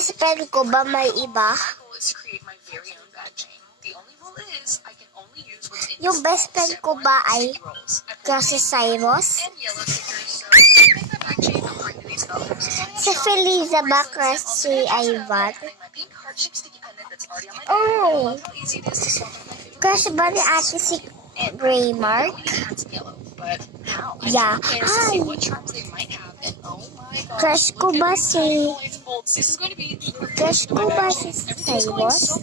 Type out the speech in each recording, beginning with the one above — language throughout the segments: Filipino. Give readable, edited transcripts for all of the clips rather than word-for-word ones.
best friend ko ba may iba? Yung best friend ko ba ay crush si Cyrus? Si Feliza ba crush si Ivan? Oh! Crush ba ni ate si Graymark? Yeah. Hi! Crush ko ba si Cyrus?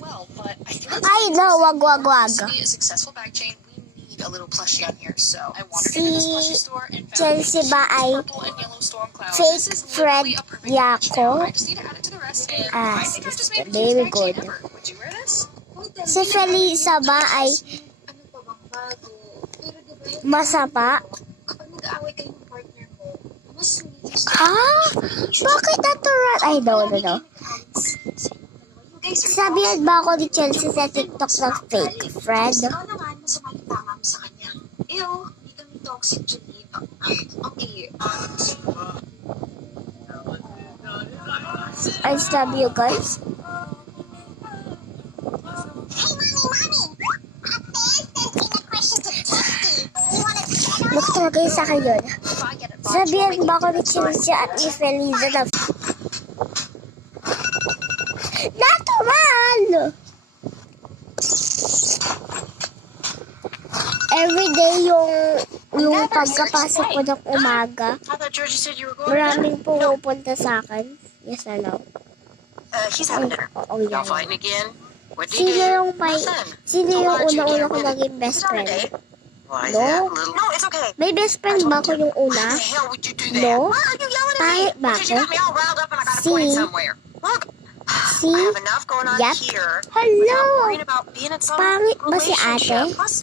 Ay, no, wag. Si Chelsea ba ay fake friend Yako? Very good. Si Felisa ba ay masama? Bakit natural? Ay, no. Sabihan ba ako ni Chelsea sa TikTok ng fake friend? I love you guys. Talaga yung sa akin yun. Sabihan ba ako ni Chelsea at ni Feliza na natural! Everyday yung pagkapasok ko ng umaga, maraming pumupunta sa akin. Yes, hello. He's having dinner. Oh, yeah. Y'all fighting again? What do Sino yung una-una ko naging best friend? No? No, it's okay. May best friend ba ako yung una? Why the hell would you do that? No? Why are you yelling at me? Pangit ba Because you ako? got me all riled up and I gotta point somewhere. Look, See? I have enough going on Yep. here. Hello? Without worrying about being in some Pangit ba si relationship. ate? Plus,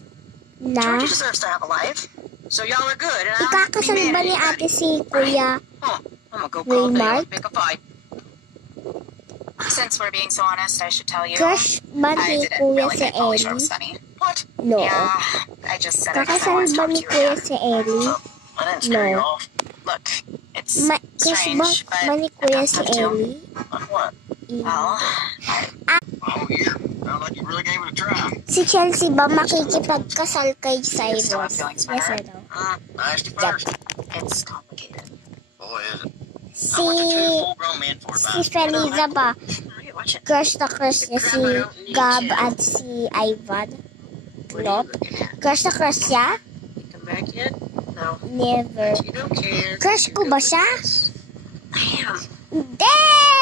Na? Georgie deserves to have a life. So y'all are good. And I don't have to be Ikakasal mad ba at ni anybody. ate si Kuya? Huh. I'm gonna go call Graymark? Dale and pick a fight. Since we're being so honest, I should tell you. Crush ba I ni didn't Kuya really si get Polly Short Ellie? Sunny. What? No. Yeah, I just said I guess I Kakasal wanted to ba talk to ni you Kuya again. si Ellie? I didn't scare you No. off. Look, it's Crush ba strange, but ni I've Kuya got si stuff too. Ellie? On what? Well, Oh, yeah. Sounds like you really gave it a try. Si Chelsea ba makikipagkasal kay Cyrus? still have feelings for Yes her? or no? I asked you first. It's complicated. Boy, is it. Si, I went to two full-grown men for si advice. Feliza ba? Okay, watch it. Crush na crush niya si Gab at si Ivan? Nope. Crush na crush siya? You come back yet? No. Never. You don't care. Crush ko ba siya? I am. Hindi!